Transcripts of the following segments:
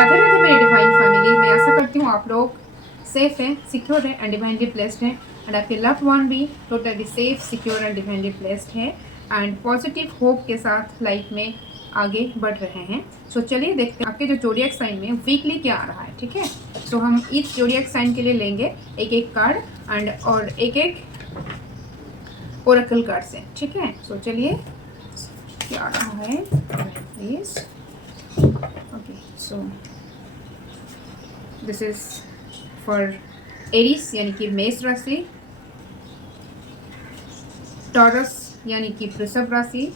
राधे राधे मेरी divine family. मैं आशा करती हूँ आप लोग सेफ हैं, सिक्योर हैं एंड डिवाइनली ब्लेस्ड हैं एंड आपके लव्ड वन भी totally safe, secure and divinely blessed है एंड पॉजिटिव होप के साथ लाइफ में आगे बढ़ रहे हैं। सो चलिए देखते हैं आपके जो जोडिएक साइन में वीकली क्या आ रहा है। ठीक है, सो हम ईच जोडिएक साइन के लिए लेंगे एक एक कार्ड एंड और एक एक ओरेकल कार्ड से। ठीक है, सो चलिए क्या आ रहा है please. Okay, so this is for Aries यानी कि मेष राशि, टॉरस यानी कि वृषभ राशि,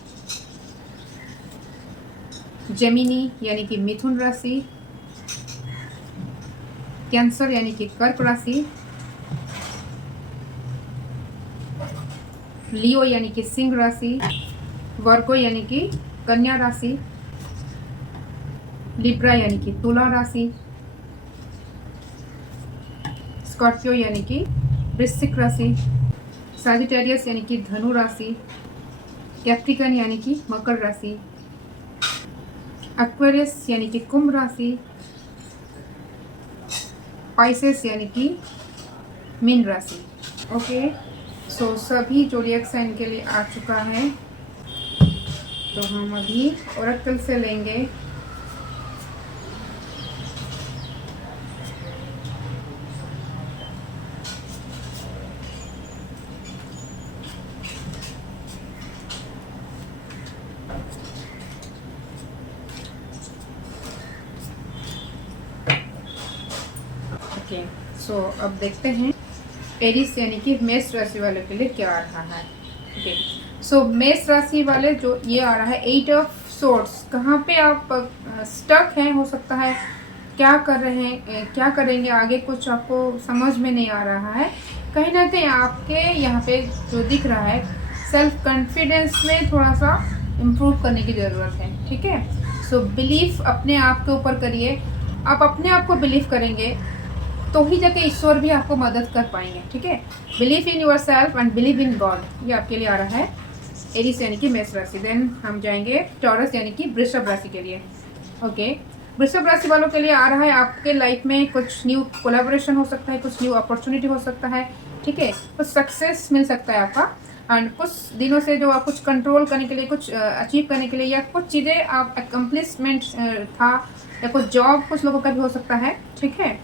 जेमिनी यानी कि मिथुन राशि, कैंसर यानी कि कर्क राशि, लियो यानी कि सिंह राशि, वर्गो यानी कि कन्या राशि, लिब्रा यानी कि तुला राशि, स्कॉर्पियो यानी कि वृश्चिक राशि, सैजिटेरियस यानी कि धनु राशि, कैप्रिकन यानी कि मकर राशि, एक्वेरियस यानी कि कुंभ राशि, पाइसेस यानी कि मीन राशि। ओके, सो सभी जोडिएक साइन के लिए आ चुका है। तो हम अभी ओरेकल से लेंगे ओके। सो अब देखते हैं एरीज यानी कि मेष राशि वाले के लिए क्या आ रहा है। ओके, सो मेष राशि वाले जो ये आ रहा है 8 ऑफ सोर्ड्स, कहाँ पे आप स्टक हैं, हो सकता है क्या कर रहे हैं, क्या करेंगे आगे, कुछ आपको समझ में नहीं आ रहा है। कहीं ना कहीं आपके यहाँ पे जो दिख रहा है सेल्फ कॉन्फिडेंस में थोड़ा सा इम्प्रूव करने की ज़रूरत है। ठीक है, सो बिलीफ अपने आप के ऊपर करिए। आप अपने आप को बिलीव करेंगे तो ही जाके ईश्वर भी आपको मदद कर पाएंगे। ठीक है, believe in your self and believe in God, ये आपके लिए आ रहा है एरीज यानी कि मेष राशि। देन हम जाएंगे टॉरस यानी कि वृषभ राशि के लिए। ओके, वृषभ राशि वालों के लिए आ रहा है आपके लाइफ में कुछ न्यू कोलैबोरेशन हो सकता है, कुछ न्यू अपॉर्चुनिटी हो सकता है। ठीक है, कुछ सक्सेस मिल सकता है आपका एंड कुछ दिनों से जो आप कुछ कंट्रोल करने के लिए, कुछ अचीव करने के लिए या कुछ चीज़ें आप अकम्प्लिशमेंट था या कुछ जॉब कुछ लोगों का भी हो सकता है। ठीक है,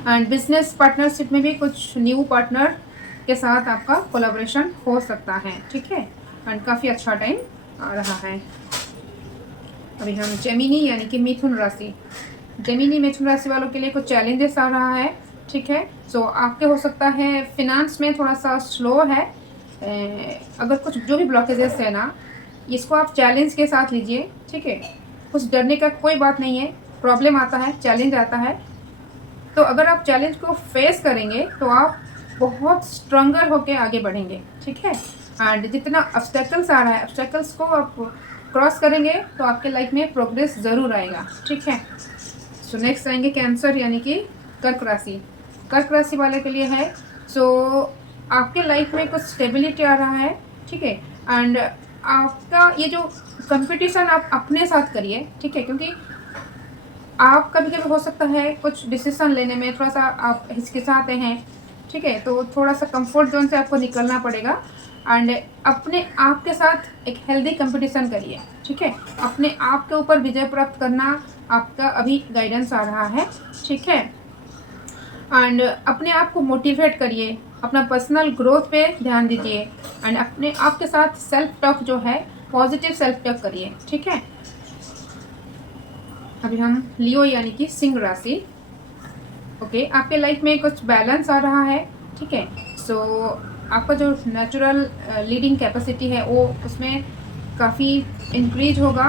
एंड बिजनेस पार्टनरशिप में भी कुछ न्यू पार्टनर के साथ आपका कोलैबोरेशन हो सकता है। ठीक है, एंड काफ़ी अच्छा टाइम आ रहा है। अभी हम जेमिनी यानी कि मिथुन राशि, जेमिनी मिथुन राशि वालों के लिए कुछ चैलेंजेस आ रहा है। ठीक है, सो आपके हो सकता है फिनांस में थोड़ा सा स्लो है। अगर कुछ जो भी ब्लॉकेजेस है ना, इसको आप चैलेंज के साथ लीजिए। ठीक है, कुछ डरने का कोई बात नहीं है। प्रॉब्लम आता है, चैलेंज आता है, तो अगर आप चैलेंज को फेस करेंगे तो आप बहुत स्ट्रॉन्गर होके आगे बढ़ेंगे। ठीक है, एंड जितना ऑब्स्टेकल्स आ रहा है, ऑब्स्टेकल्स को आप क्रॉस करेंगे तो आपके लाइफ में प्रोग्रेस ज़रूर आएगा। ठीक है, सो नेक्स्ट आएंगे कैंसर यानी कि कर्क राशि। कर्क राशि वाले के लिए है, सो आपके लाइफ में कुछ स्टेबिलिटी आ रहा है। ठीक है, एंड आपका ये जो कंपटीशन आप अपने साथ करिए। ठीक है, क्योंकि आप कभी कभी हो सकता है कुछ डिसीजन लेने में थोड़ा सा आप हिचकिचाते हैं। ठीक है, तो थोड़ा सा कंफर्ट जोन से आपको निकलना पड़ेगा एंड अपने आप के साथ एक हेल्दी कंपटीशन करिए। ठीक है, अपने आप के ऊपर विजय प्राप्त करना आपका अभी गाइडेंस आ रहा है। ठीक है, एंड अपने आप को मोटिवेट करिए, अपना पर्सनल ग्रोथ पे ध्यान दीजिए एंड अपने आप के साथ सेल्फ टॉक जो है पॉजिटिव सेल्फ टॉक करिए। ठीक है, अभी हम लियो यानी कि सिंह राशि। ओके, आपके लाइफ में कुछ बैलेंस आ रहा है। ठीक है, सो आपका जो नेचुरल लीडिंग कैपेसिटी है वो उसमें काफ़ी इंक्रीज होगा।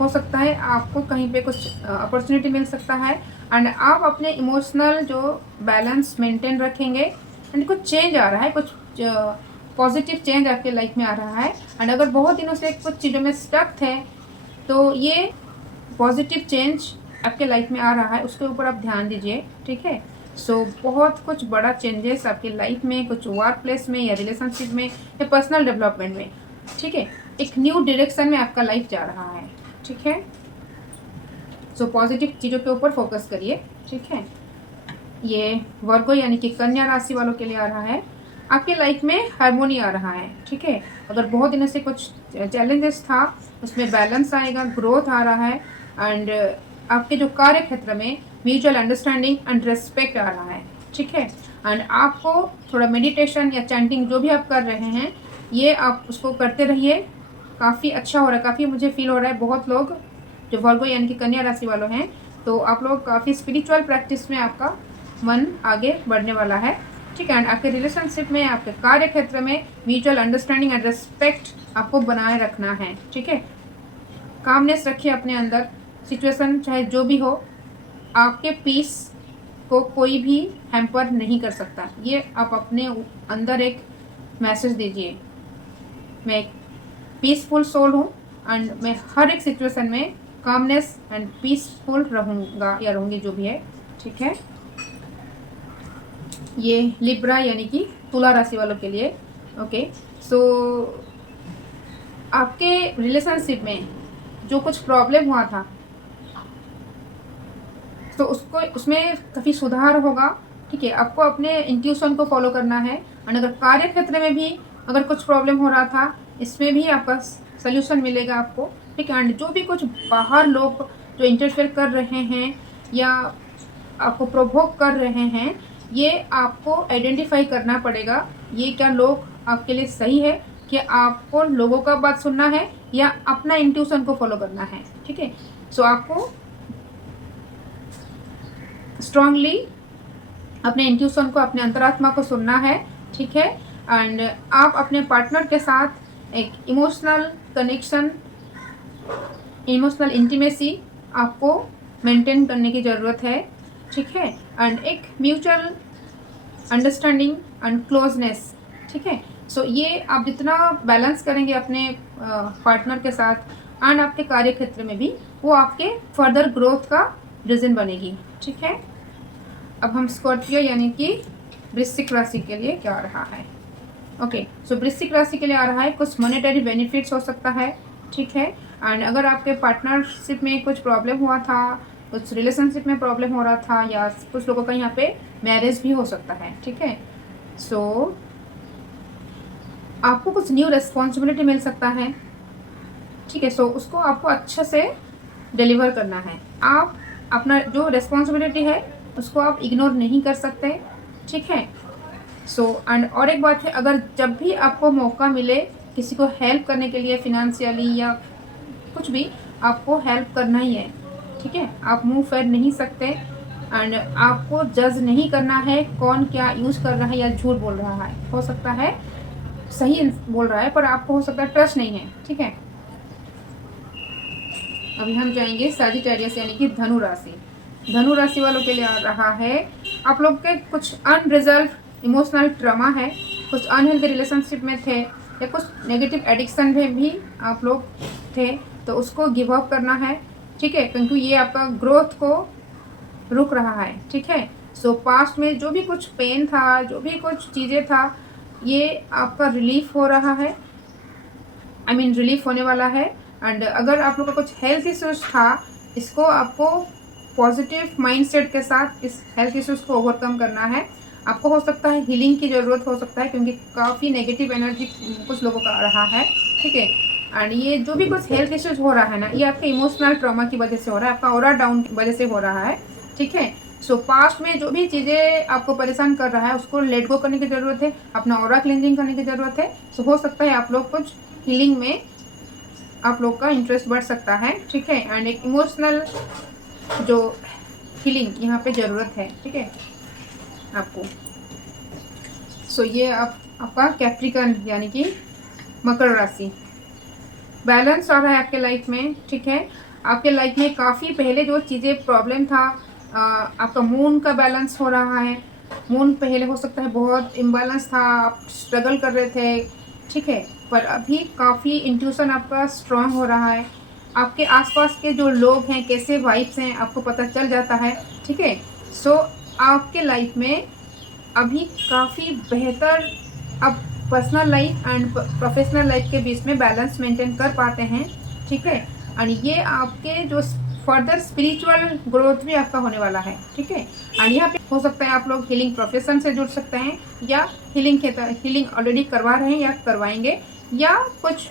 हो सकता है आपको कहीं पे कुछ अपॉर्चुनिटी मिल सकता है एंड आप अपने इमोशनल जो बैलेंस मेंटेन रखेंगे एंड कुछ चेंज आ रहा है, कुछ पॉजिटिव चेंज आपके लाइफ में आ रहा है। एंड अगर बहुत दिनों से कुछ चीज़ों में स्टक थे तो ये पॉजिटिव चेंज आपके लाइफ में आ रहा है, उसके ऊपर आप ध्यान दीजिए। ठीक है, सो बहुत कुछ बड़ा चेंजेस आपके लाइफ में, कुछ वर्क प्लेस में या रिलेशनशिप में या पर्सनल डेवलपमेंट में। ठीक है, एक न्यू डायरेक्शन में आपका लाइफ जा रहा है। ठीक है, सो पॉजिटिव चीज़ों के ऊपर फोकस करिए, ठीक है। ये वर्गो यानी कि कन्या राशि वालों के लिए आ रहा है, आपके लाइफ में हार्मोनी आ रहा है, ठीक है। अगर बहुत दिनों से कुछ चैलेंजेस था उसमें बैलेंस आएगा, ग्रोथ आ रहा है, एंड आपके जो कार्य क्षेत्र में म्यूचुअल अंडरस्टैंडिंग एंड रिस्पेक्ट आ रहा है, ठीक है। एंड आपको थोड़ा मेडिटेशन या चैंटिंग जो भी आप कर रहे हैं ये आप उसको करते रहिए, काफ़ी अच्छा हो रहा है, काफ़ी मुझे फील हो रहा है। बहुत लोग जो वर्गो यानी कि कन्या राशि वालों हैं तो आप लोग काफ़ी स्पिरिचुअल प्रैक्टिस में आपका मन आगे बढ़ने वाला है, ठीक है। एंड आपके रिलेशनशिप में, आपके कार्य क्षेत्र में म्यूचुअल अंडरस्टैंडिंग एंड रिस्पेक्ट आपको बनाए रखना है, ठीक है। कामनेस रखिए अपने अंदर, सिचुएशन चाहे जो भी हो, आपके पीस को कोई भी हैम्पर नहीं कर सकता। ये आप अपने अंदर एक मैसेज दीजिए, मैं एक पीसफुल सोल हूँ एंड मैं हर एक सिचुएशन में कामनेस एंड पीसफुल रहूँगा या रहूँगी, जो भी है, ठीक है। ये लिब्रा यानी कि तुला राशि वालों के लिए, ओके। सो आपके रिलेशनशिप में जो कुछ प्रॉब्लम हुआ था तो उसको उसमें काफ़ी सुधार होगा, ठीक है। आपको अपने इंट्यूशन को फॉलो करना है, और अगर कार्य क्षेत्र में भी अगर कुछ प्रॉब्लम हो रहा था इसमें भी आपका सल्यूशन मिलेगा आपको, ठीक है। एंड जो भी कुछ बाहर लोग जो इंटरफेयर कर रहे हैं या आपको प्रोवोक कर रहे हैं, ये आपको आइडेंटिफाई करना पड़ेगा, ये क्या लोग आपके लिए सही है, कि आपको लोगों का बात सुनना है या अपना इंट्यूशन को फॉलो करना है, ठीक है। सो आपको स्ट्रांगली अपने इंट्यूशन को, अपने अंतरात्मा को सुनना है, ठीक है। एंड आप अपने पार्टनर के साथ एक इमोशनल कनेक्शन, इमोशनल इंटीमेसी आपको मेंटेन करने की ज़रूरत है, ठीक है। एंड एक म्यूचुअल अंडरस्टैंडिंग एंड क्लोजनेस, ठीक है। सो ये आप जितना बैलेंस करेंगे अपने पार्टनर के साथ एंड आपके कार्य क्षेत्र में भी, वो आपके फर्दर ग्रोथ का रीज़न बनेगी, ठीक है। अब हम स्कॉर्पियो यानी कि वृश्चिक राशि के लिए क्या आ रहा है, ओके। सो वृश्चिक राशि के लिए आ रहा है कुछ मॉनेटरी बेनिफिट्स हो सकता है, ठीक है। एंड अगर आपके पार्टनरशिप में कुछ प्रॉब्लम हुआ था, कुछ रिलेशनशिप में प्रॉब्लम हो रहा था, या कुछ लोगों का यहाँ पे मैरिज भी हो सकता है, ठीक है। सो आपको कुछ न्यू रिस्पॉन्सिबिलिटी मिल सकता है, ठीक है। सो उसको आपको अच्छे से डिलीवर करना है। आप अपना जो रिस्पॉन्सिबिलिटी है उसको आप इग्नोर नहीं कर सकते, ठीक है। सो एंड और एक बात है, अगर जब भी आपको मौका मिले किसी को हेल्प करने के लिए फिनेंशियली या कुछ भी, आपको हेल्प करना ही है, ठीक है। आप मुंह फेर नहीं सकते, एंड आपको जज नहीं करना है कौन क्या यूज़ कर रहा है या झूठ बोल रहा है। हो सकता है सही बोल रहा है पर आपको हो सकता है ट्रस्ट नहीं है, ठीक है। अभी हम जाएंगे सैजिटेरियस यानी कि धनु राशि। धनु राशि वालों के लिए आ रहा है, आप लोग के कुछ अनरिजल्व इमोशनल ट्रॉमा है, कुछ अनहेल्दी रिलेशनशिप में थे या कुछ नेगेटिव एडिक्शन में भी आप लोग थे, तो उसको गिव अप करना है, ठीक है, क्योंकि ये आपका ग्रोथ को रुक रहा है, ठीक है। सो पास्ट में जो भी कुछ पेन था, जो भी कुछ चीज़ें था, ये आपका रिलीफ हो रहा है, आई मीन रिलीफ होने वाला है। एंड अगर आप लोग का कुछ हेल्थ इश्यूज था, इसको आपको पॉजिटिव माइंडसेट के साथ इस हेल्थ इश्यूज को ओवरकम करना है। आपको हो सकता है हीलिंग की ज़रूरत हो सकता है, क्योंकि काफ़ी नेगेटिव एनर्जी कुछ लोगों का आ रहा है, ठीक है। एंड ये जो भी कुछ हेल्थ इश्यूज हो रहा है ना, ये आपके इमोशनल ट्रॉमा की वजह से हो रहा है, आपका ऑरा डाउन की वजह से हो रहा है, ठीक है। सो पास्ट में जो भी चीज़ें आपको परेशान कर रहा है उसको लेट गो करने की ज़रूरत है, अपना ऑरा क्लिनजिंग करने की ज़रूरत है। सो हो सकता है आप लोग कुछ हीलिंग में आप लोग का इंटरेस्ट बढ़ सकता है, ठीक है। एंड एक इमोशनल जो हीलिंग यहाँ पे ज़रूरत है, ठीक है आपको। सो ये आपका कैप्रिकन यानी कि मकर राशि, बैलेंस आ रहा है आपके लाइफ में, ठीक है। आपके लाइफ में काफ़ी पहले जो चीज़ें प्रॉब्लम था, आपका मून का बैलेंस हो रहा है। मून पहले हो सकता है बहुत इम्बैलेंस था, आप स्ट्रगल कर रहे थे, ठीक है, पर अभी काफ़ी इंट्यूशन आपका स्ट्रांग हो रहा है। आपके आसपास के जो लोग हैं, कैसे वाइब्स हैं, आपको पता चल जाता है, ठीक है। सो आपके लाइफ में अभी काफ़ी बेहतर आप personal life and professional life के बीच में बैलेंस मेंटेन कर पाते हैं, ठीक है। और ये आपके जो फर्दर स्पिरिचुअल ग्रोथ भी आपका होने वाला है, ठीक है। और यहाँ पे हो सकता है आप लोग हीलिंग प्रोफेशन से जुड़ सकते हैं, या हीलिंग ऑलरेडी करवा रहे हैं या करवाएंगे, या कुछ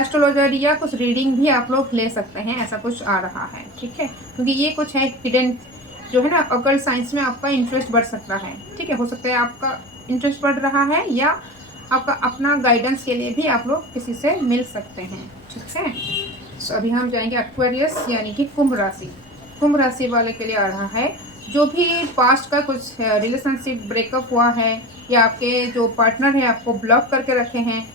एस्ट्रोलॉजर या कुछ रीडिंग भी आप लोग ले सकते हैं, ऐसा कुछ आ रहा है, ठीक है। क्योंकि ये कुछ है हिडन जो है ना, ऑकल्ट साइंस में आपका इंटरेस्ट बढ़ सकता है, ठीक है। हो सकता है आपका इंटरेस्ट बढ़ रहा है, या आपका अपना गाइडेंस के लिए भी आप लोग किसी से मिल सकते हैं, ठीक है। सो अभी हम जाएंगे एक्वेरियस यानी कि कुंभ राशि। कुंभ राशि वाले के लिए आ रहा है, जो भी पास्ट का कुछ रिलेशनशिप ब्रेकअप हुआ है, या आपके जो पार्टनर है आपको ब्लॉक करके रखे हैं,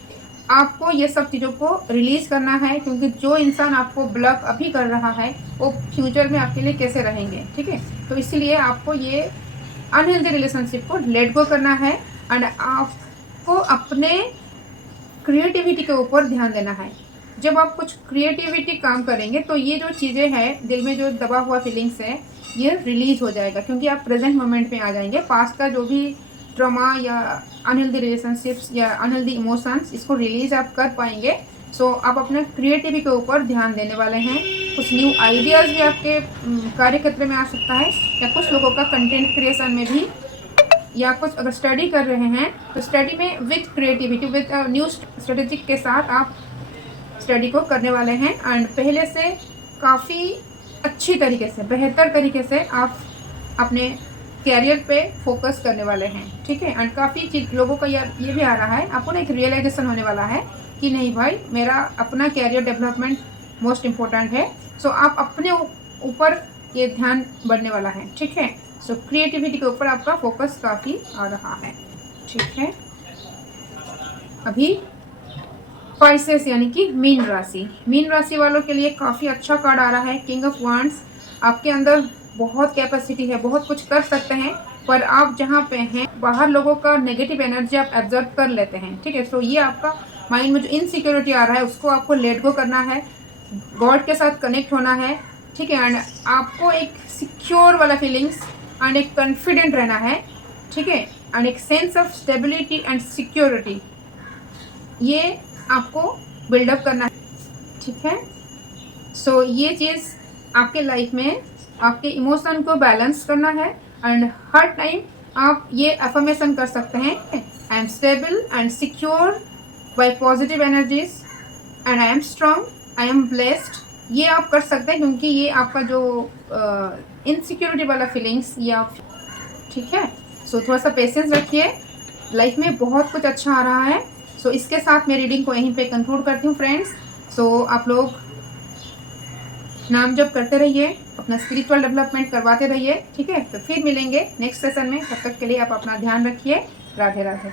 आपको ये सब चीज़ों को रिलीज़ करना है। क्योंकि जो इंसान आपको ब्लॉक अभी कर रहा है वो फ्यूचर में आपके लिए कैसे रहेंगे, ठीक है। तो इसीलिए आपको ये अनहेल्दी रिलेशनशिप को लेट गो करना है, एंड आपको अपने क्रिएटिविटी के ऊपर ध्यान देना है। जब आप कुछ क्रिएटिविटी काम करेंगे तो ये जो चीज़ें हैं, दिल में जो दबा हुआ फीलिंग्स है, ये रिलीज हो जाएगा, क्योंकि आप प्रेजेंट मोमेंट में आ जाएंगे। पास्ट का जो भी ट्रॉमा या अनहेल्दी रिलेशनशिप्स या अनहेल्दी इमोशंस, इसको रिलीज आप कर पाएंगे। सो आप अपने क्रिएटिविटी के ऊपर ध्यान देने वाले हैं। कुछ न्यू आइडियाज़ भी आपके कार्य क्षेत्र में आ सकता है, या कुछ लोगों का कंटेंट क्रिएशन में भी, या कुछ अगर स्टडी कर रहे हैं तो स्टडी में with creativity, with new strategic के साथ आप स्टडी को करने वाले हैं। एंड पहले से काफ़ी अच्छी तरीके से, बेहतर तरीके से आप अपने कैरियर पे फोकस करने वाले हैं, ठीक है। एंड काफ़ी लोगों का ये भी आ रहा है, आपको ना एक रियलाइजेशन होने वाला है कि नहीं भाई, मेरा अपना कैरियर डेवलपमेंट मोस्ट इम्पोर्टेंट है। सो आप अपने ऊपर ये ध्यान बढ़ने वाला है, ठीक है। सो क्रिएटिविटी के ऊपर आपका फोकस काफ़ी आ रहा है, ठीक है। अभी पाइसेस यानी कि मीन राशि। मीन राशि वालों के लिए काफ़ी अच्छा कार्ड आ रहा है, किंग ऑफ वांड्स। आपके अंदर बहुत कैपेसिटी है, बहुत कुछ कर सकते हैं, पर आप जहाँ पे हैं बाहर लोगों का नेगेटिव एनर्जी आप एब्जॉर्ब कर लेते हैं, ठीक है। सो ये आपका माइंड में जो इनसिक्योरिटी आ रहा है उसको आपको लेट गो करना है, गॉड के साथ कनेक्ट होना है, ठीक है। एंड आपको एक सिक्योर वाला फीलिंग्स एंड एक कॉन्फिडेंट रहना है, ठीक है। एंड एक sense of stability and security, ये आपको बिल्डअप करना है, ठीक है। सो ये चीज़ आपके लाइफ में आपके इमोशन को बैलेंस करना है। एंड हर टाइम आप ये अफर्मेशन कर सकते हैं, I am stable and secure bye positive energies, and I am strong, I am blessed. ये आप कर सकते हैं, क्योंकि ये आपका जो इनसिक्योरिटी वाला फीलिंग्स ये आप, ठीक है। सो थोड़ा सा पेशेंस रखिए, लाइफ में बहुत कुछ अच्छा आ रहा है। सो इसके साथ मैं रीडिंग को यहीं पे कंक्लूड करती हूँ फ्रेंड्स। सो आप लोग नाम जप करते रहिए, अपना स्पिरिचुअल डेवलपमेंट करवाते रहिए, ठीक है। तो फिर मिलेंगे नेक्स्ट सेशन में, तब तक के लिए आप अपना ध्यान रखिए। राधे राधे।